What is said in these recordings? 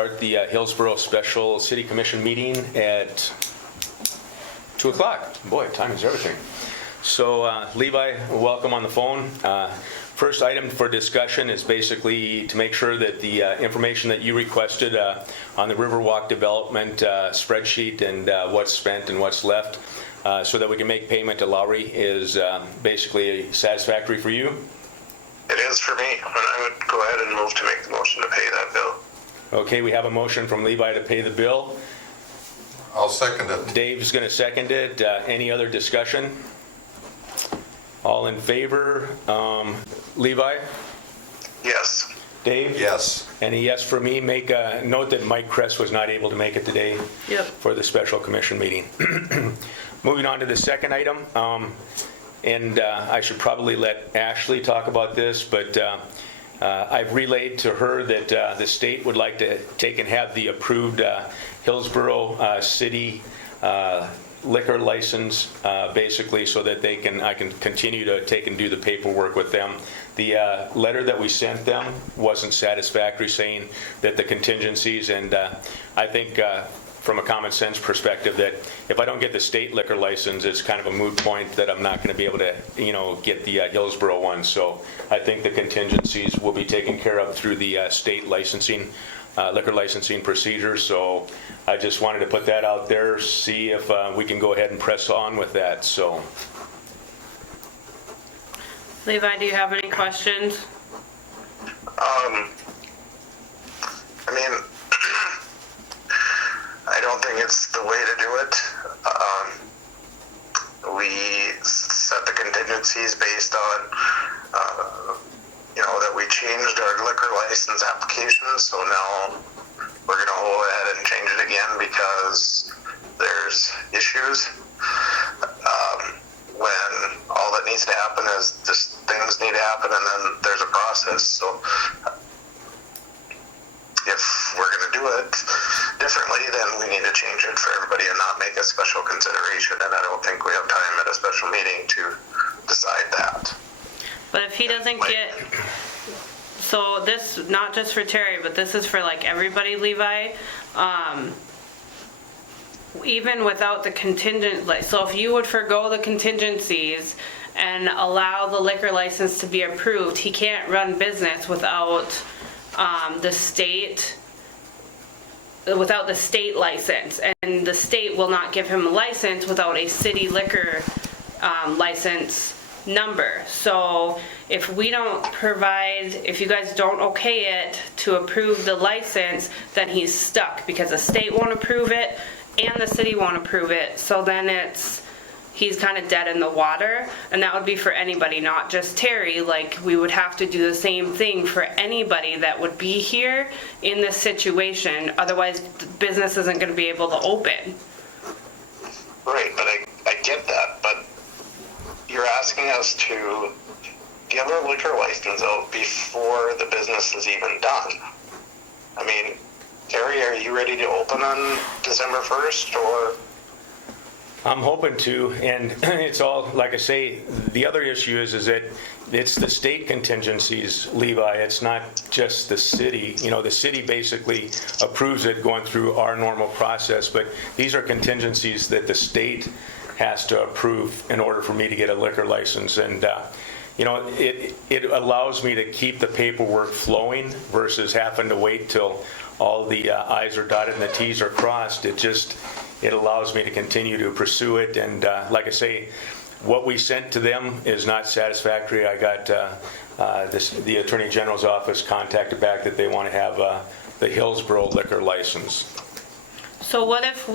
start the Hillsborough Special City Commission meeting at 2 o'clock. Boy, time is everything. So Levi, welcome on the phone. First item for discussion is basically to make sure that the information that you requested on the Riverwalk development spreadsheet and what's spent and what's left so that we can make payment to Lowry is basically satisfactory for you? It is for me, and I would go ahead and move to make the motion to pay that bill. Okay, we have a motion from Levi to pay the bill. I'll second it. Dave's going to second it. Any other discussion? All in favor? Levi? Yes. Dave? Yes. And a yes for me. Make a note that Mike Kress was not able to make it today for the special commission meeting. Moving on to the second item, and I should probably let Ashley talk about this, but I've relayed to her that the state would like to take and have the approved Hillsborough City liquor license, basically, so that I can continue to take and do the paperwork with them. The letter that we sent them wasn't satisfactory, saying that the contingencies, and I think from a common sense perspective that if I don't get the state liquor license, it's kind of a moot point that I'm not going to be able to, get the Hillsborough one. So I think the contingencies will be taken care of through the state licensing, liquor licensing procedures. So I just wanted to put that out there, see if we can go ahead and press on with that. So, Levi, do you have any questions? I mean, I don't think it's the way to do it. We set the contingencies based on, that we changed our liquor license application, so now we're going to go ahead and change it again because there's issues. When all that needs to happen is just things need to happen, and then there's a process. So if we're going to do it differently, then we need to change it for everybody and not make a special consideration. And I don't think we have time at a special meeting to decide that. But if he doesn't get, so this, not just for Terry, but this is for like everybody, Levi, even without the contingent, so if you would forgo the contingencies and allow the liquor license to be approved, he can't run business without the state license, and the state will not give him a license without a city liquor license number. So if we don't provide, if you guys don't okay it to approve the license, then he's stuck because the state won't approve it and the city won't approve it. So then he's kind of dead in the water, and that would be for anybody, not just Terry. Like, we would have to do the same thing for anybody that would be here in this situation. Otherwise, the business isn't going to be able to open. Right, but I get that, but you're asking us to give a liquor license out before the business is even done. I mean, Terry, are you ready to open on December 1st, or? I'm hoping to, and it's all, like I say, the other issue is that it's the state contingencies, Levi. It's not just the city. The city basically approves it going through our normal process, but these are contingencies that the state has to approve in order for me to get a liquor license. And it allows me to keep the paperwork flowing versus having to wait till all the I's are dotted and the T's are crossed. It allows me to continue to pursue it. And like I say, what we sent to them is not satisfactory. I got the Attorney General's office contacted back that they want to have the Hillsborough liquor license. So what if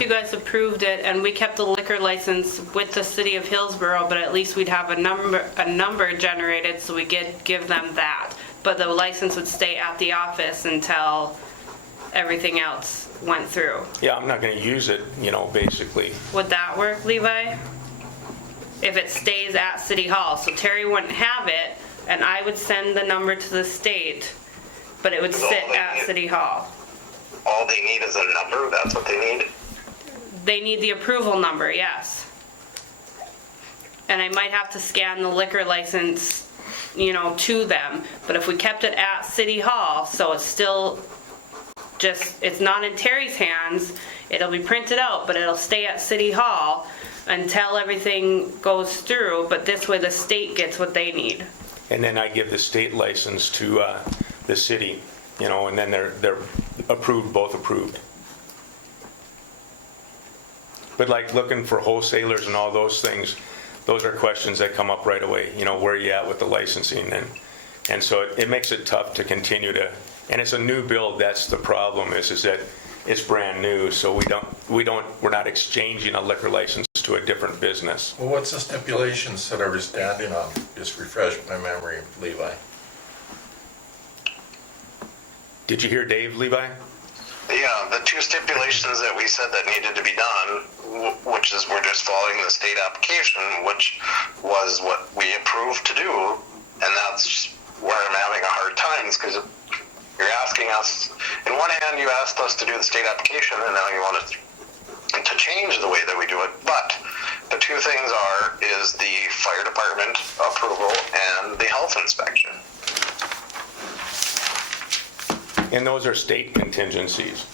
you guys approved it and we kept the liquor license with the city of Hillsborough, but at least we'd have a number generated, so we give them that, but the license would stay at the office until everything else went through? Yeah, I'm not going to use it, basically. Would that work, Levi? If it stays at City Hall, so Terry wouldn't have it, and I would send the number to the state, but it would sit at City Hall. All they need is a number? That's what they need? They need the approval number, yes. And I might have to scan the liquor license, to them. But if we kept it at City Hall, so it's still it's not in Terry's hands. It'll be printed out, but it'll stay at City Hall until everything goes through, but this way the state gets what they need. And then I give the state license to the city, and then they're approved, both approved. But like looking for wholesalers and all those things, those are questions that come up right away. Where are you at with the licensing? And so it makes it tough to continue to, and it's a new build. That's the problem is that it's brand new. So we're not exchanging a liquor license to a different business. Well, what's the stipulations that are standing on? Just refresh my memory, Levi. Did you hear Dave, Levi? Yeah, the two stipulations that we said that needed to be done, which is we're just following the state application, which was what we approved to do, and that's where I'm having a hard time, because you're asking us, in one hand you asked us to do the state application, and now you want us to change the way that we do it, but the two things is the fire department approval and the health inspection. And those are state contingencies.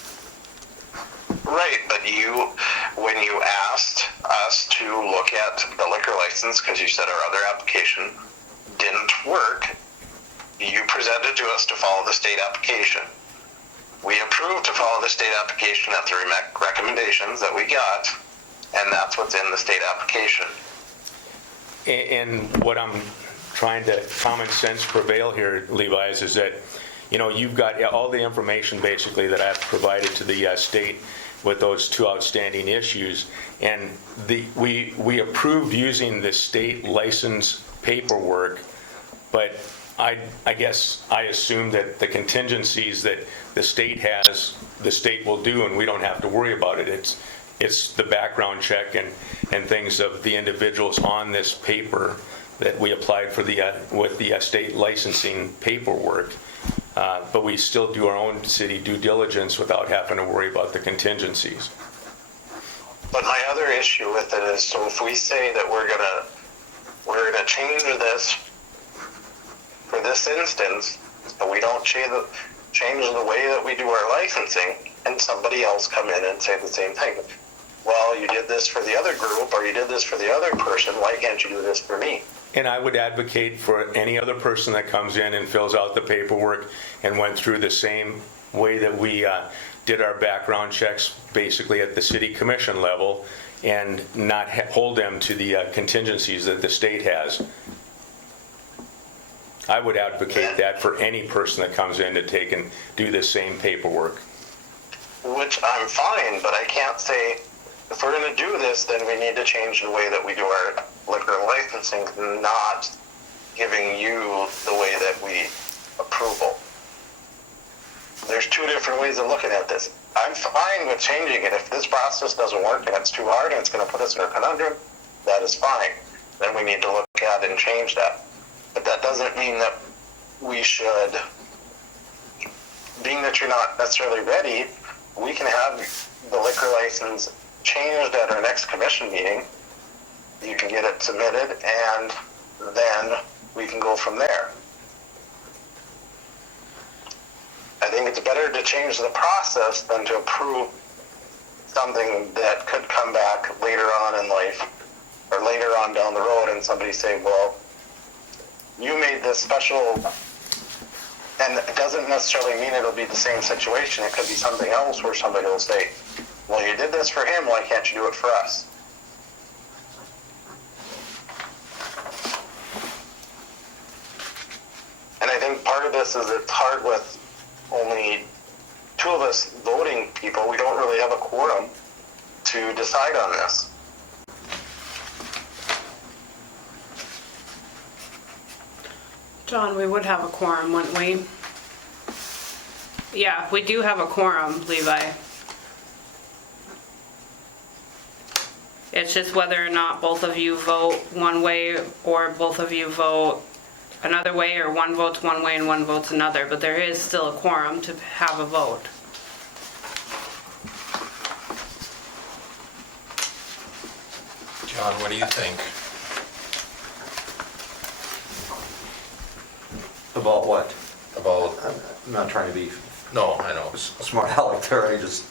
Right, but when you asked us to look at the liquor license, because you said our other application didn't work, you presented to us to follow the state application. We approved to follow the state application at the recommendations that we got, and that's what's in the state application. And what I'm trying to common sense prevail here, Levi, is that you've got all the information basically that I've provided to the state with those two outstanding issues, and we approved using the state license paperwork, but I guess I assume that the contingencies that the state has, the state will do, and we don't have to worry about it. It's the background check and things of the individuals on this paper that we applied for with the state licensing paperwork. But we still do our own city due diligence without having to worry about the contingencies. But my other issue with it is, so if we say that we're gonna change this for this instance, but we don't change the way that we do our licensing, and somebody else come in and say the same thing. Well, you did this for the other group, or you did this for the other person, why can't you do this for me? And I would advocate for any other person that comes in and fills out the paperwork and went through the same way that we did our background checks basically at the city commission level, and not hold them to the contingencies that the state has. I would advocate that for any person that comes in to take and do the same paperwork. Which I'm fine, but I can't say, if we're going to do this, then we need to change the way that we do our liquor licensing, not giving you the way that we approval. There's two different ways of looking at this. I'm fine with changing it. If this process doesn't work and it's too hard and it's going to put us in a conundrum, that is fine. Then we need to look at and change that. But that doesn't mean that we should, being that you're not necessarily ready, we can have the liquor license changed at our next commission meeting. You can get it submitted, and then we can go from there. I think it's better to change the process than to approve something that could come back later on in life, or later on down the road, and somebody say, well, you made this special, and it doesn't necessarily mean it'll be the same situation. It could be something else where somebody will say, well, you did this for him, why can't you do it for us? And I think part of this is it's hard with only two of us voting people. We don't really have a quorum to decide on this. John, we would have a quorum, wouldn't we? Yeah, we do have a quorum, Levi. It's just whether or not both of you vote one way or both of you vote another way, or one votes one way and one votes another, but there is still a quorum to have a vote. John, what do you think? About what? About, I'm not trying to be No, I know. smart aleck there, I just,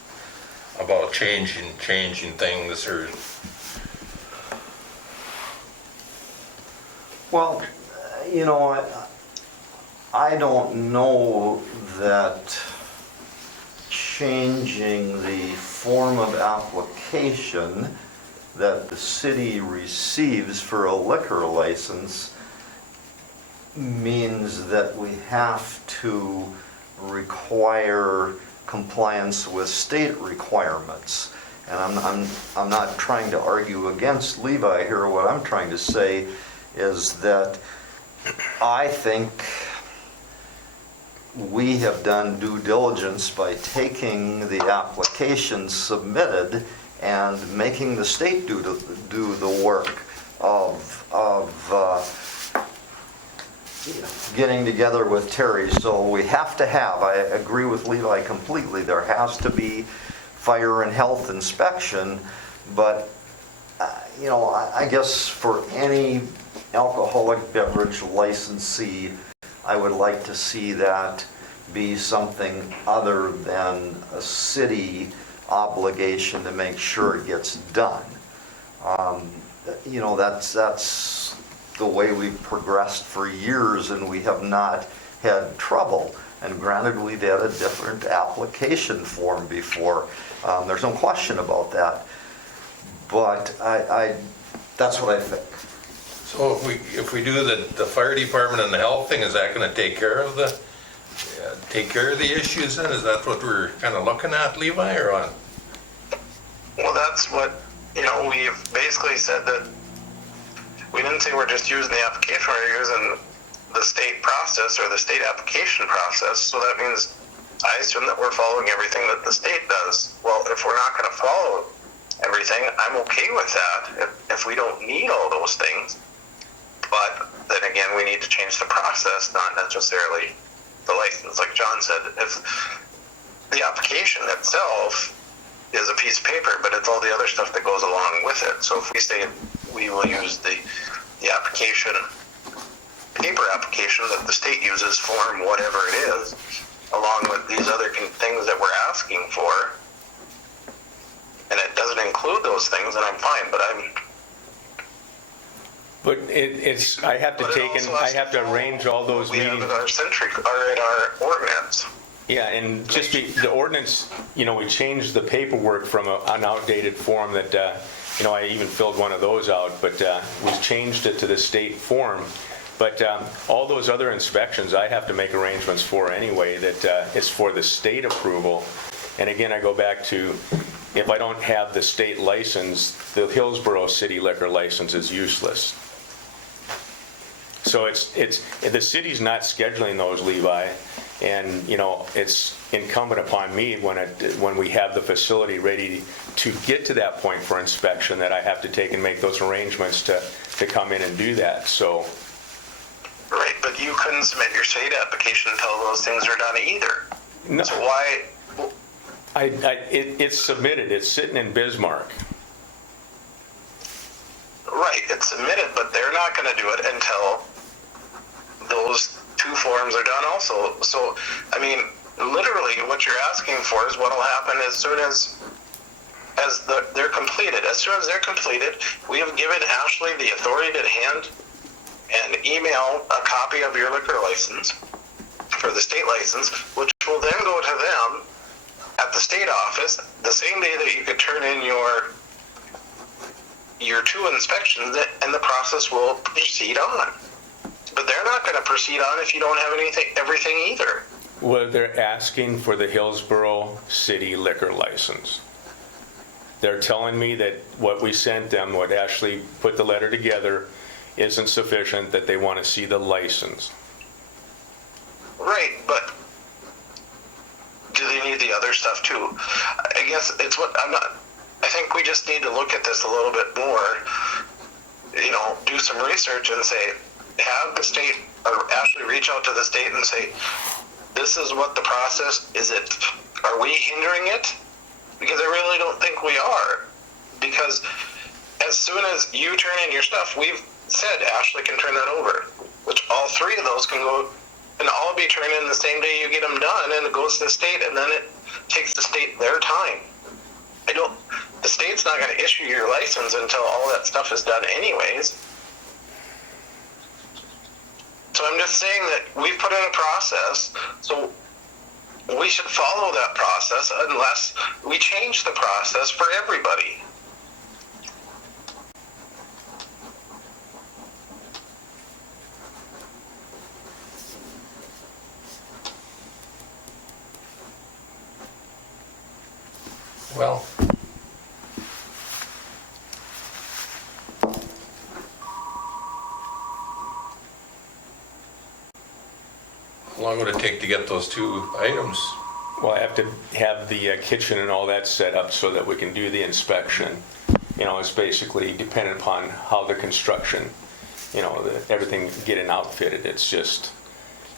About changing things or, well, you know, I don't know that changing the form of application that the city receives for a liquor license means that we have to require compliance with state requirements. And I'm not trying to argue against Levi here. What I'm trying to say is that I think we have done due diligence by taking the application submitted and making the state do the work of getting together with Terry. So we have to have, I agree with Levi completely, there has to be fire and health inspection, but you know, I guess for any alcoholic beverage licensee, I would like to see that be something other than a city obligation to make sure it gets done. You know, that's the way we've progressed for years, and we have not had trouble. And granted, we've had a different application form before. There's no question about that. But that's what I think. so if we do the fire department and the health thing, is that gonna take care of the issues then? Is that what we're kind of looking at, Levi, or on? Well, that's what, you know, we've basically said that we didn't say we're just using the application, we're using the state process or the state application process. So that means I assume that we're following everything that the state does. Well, if we're not going to follow everything, I'm okay with that if we don't need all those things. But then again, we need to change the process, not necessarily the license. Like John said, if the application itself is a piece of paper, but it's all the other stuff that goes along with it. So if we say we will use the application, paper application that the state uses, form whatever it is, along with these other things that we're asking for, and it doesn't include those things, then I'm fine. But it's, I have to arrange all those we meetings. have in our ordinance. Yeah, and just the ordinance, you know, we changed the paperwork from an outdated form that, you know, I even filled one of those out, but we changed it to the state form. But all those other inspections, I have to make arrangements for anyway, that it's for the state approval. And again, I go back to, if I don't have the state license, the Hillsborough city liquor license is useless. So it's the city's not scheduling those, Levi, and you know, it's incumbent upon me when we have the facility ready to get to that point for inspection that I have to take and make those arrangements to come in and do that. So. Right, but you couldn't submit your state application until those things are done either. No. So why? It's submitted. It's sitting in Bismarck. Right, it's submitted, but they're not going to do it until those two forms are done also. So, I mean, literally what you're asking for is what will happen as soon as they're completed. As soon as they're completed, we have given Ashley the authority to hand and email a copy of your liquor license for the state license, which will then go to them at the state office the same day that you could turn in your two inspections, and the process will proceed on. But they're not going to proceed on if you don't have everything either. Well, they're asking for the Hillsborough city liquor license. They're telling me that what we sent them, what Ashley put the letter together, isn't sufficient, that they want to see the license. Right, but do they need the other stuff too? I guess it's what I think we just need to look at this a little bit more, you know, do some research and say, have the state, or Ashley reach out to the state and say, this is what the process is. Are we hindering it? Because I really don't think we are. Because as soon as you turn in your stuff, we've said Ashley can turn that over, which all three of those can go and all be turned in the same day you get them done, and it goes to the state, and then it takes the state their time. The state's not going to issue your license until all that stuff is done anyways. So I'm just saying that we've put in a process, so we should follow that process unless we change the process for everybody. Well, how long would it take to get those 2 items? Well, I have to have the kitchen and all that set up so that we can do the inspection. You know, it's basically dependent upon how the construction, you know, everything getting outfitted. It's just,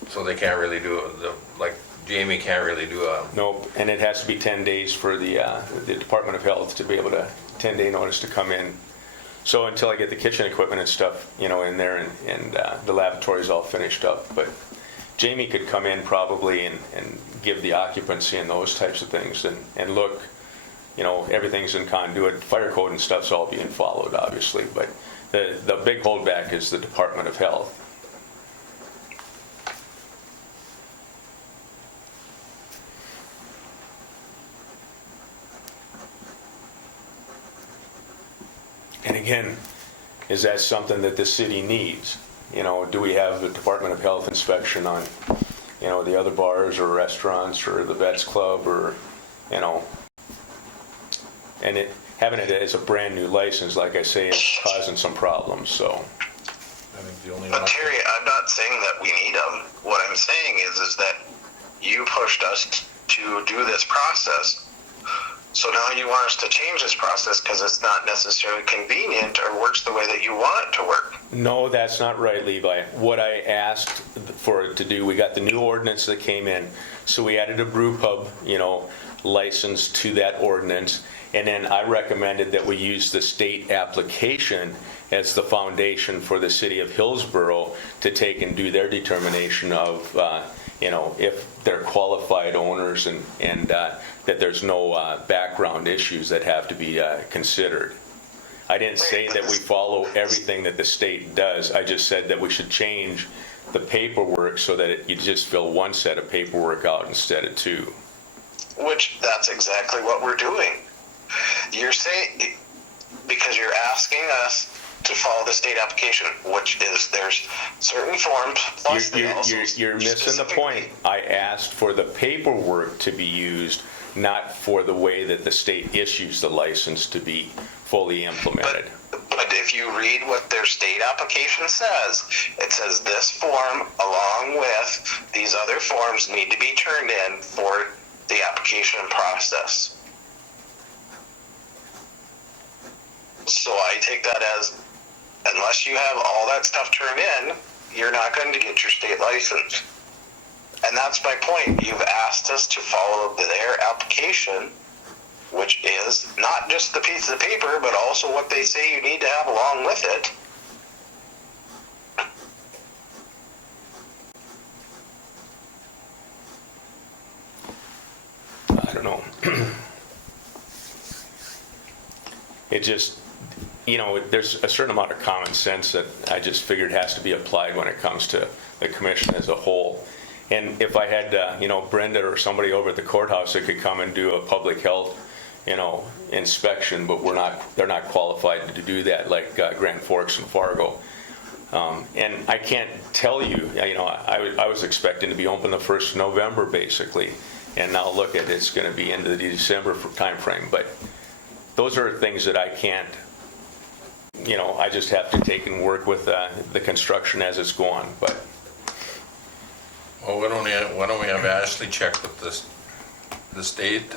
So they can't really do it, like Jamie can't really do a, nope. And it has to be 10 days for the Department of Health to be able to, 10-day notice to come in. So until I get the kitchen equipment and stuff, you know, in there and the laboratory's all finished up. But Jamie could come in probably and give the occupancy and those types of things and look, you know, everything's in conduit. Fire code and stuff's all being followed, obviously. But the big holdback is the Department of Health. And again, is that something that the city needs? You know, do we have the Department of Health inspection on, you know, the other bars or restaurants or the Vets Club or, you know, and having it as a brand new license, like I say, is causing some problems, so. I think the only But one. Terry, I'm not saying that we need them. What I'm saying is that you pushed us to do this process. So now you want us to change this process because it's not necessarily convenient or works the way that you want it to work. No, that's not right, Levi. What I asked for it to do, we got the new ordinance that came in, so we added a brew pub, you know, license to that ordinance, and then I recommended that we use the state application as the foundation for the city of Hillsborough to take and do their determination of, you know, if they're qualified owners and that there's no background issues that have to be considered. I didn't say that we follow everything that the state does. I just said that we should change the paperwork so that you just fill one set of paperwork out instead of 2. Which that's exactly what we're doing. You're saying, because you're asking us to follow the state application, which is there's certain forms, plus they also You're missing the point. I asked for the paperwork to be used, not for the way that the state issues the license to be fully implemented. But if you read what their state application says, it says this form along with these other forms need to be turned in for the application process. So I take that as, unless you have all that stuff turned in, you're not going to get your state license. And that's my point. You've asked us to follow their application, which is not just the piece of paper, but also what they say you need to have along with it. I don't know. It just, you know, there's a certain amount of common sense that I just figured has to be applied when it comes to the commission as a whole. And if I had, you know, Brenda or somebody over at the courthouse that could come and do a public health, you know, inspection, but they're not qualified to do that, like Grand Forks and Fargo. And I can't tell you, you know, I was expecting to be open the 1st of November, basically. And now look at it's going to be into the December timeframe. But those are things that I can't, you know, I just have to take and work with the construction as it's going. But Well, why don't we have Ashley check with the state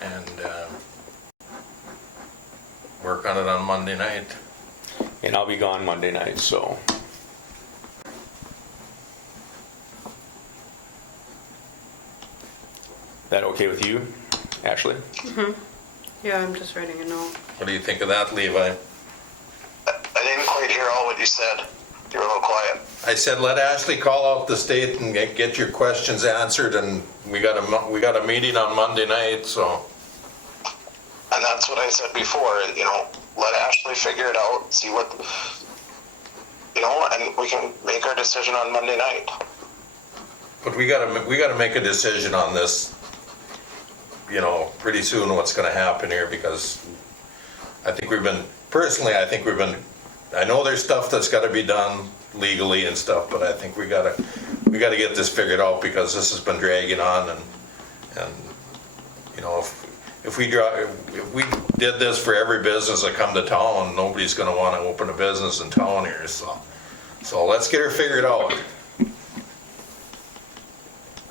and work on it on Monday night. and I'll be gone Monday night, so. That okay with you, Ashley? Yeah, I'm just writing a note. What do you think of that, Levi? I didn't quite hear all what you said. You're a little quiet. I said, let Ashley call out the state and get your questions answered, and we got a meeting on Monday night, so. And that's what I said before, you know, let Ashley figure it out, see what, you know, and we can make our decision on Monday night. But we gotta make a decision on this, you know, pretty soon what's gonna happen here, because I think I know there's stuff that's gotta be done legally and stuff, but I think we gotta get this figured out, because this has been dragging on, and, you know, if we did this for every business that come to town, nobody's gonna wanna open a business in town here, so let's get her figured out.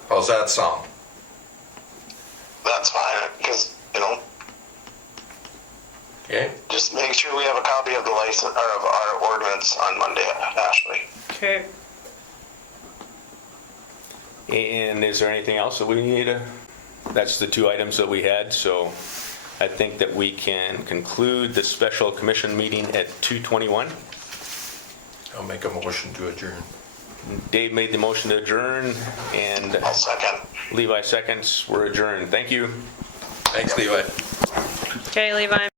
How's that sound? That's fine, because, you know, Okay? just make sure we have a copy of the license, or of our ordinance on Monday, Ashley. Okay. And is there anything else that we need to, that's the two items that we had, so I think that we can conclude the special commission meeting at 2:21. I'll make a motion to adjourn. Dave made the motion to adjourn, and I'll second. Levi seconds. We're adjourned. Thank you. Thanks, Levi. Okay, Levi.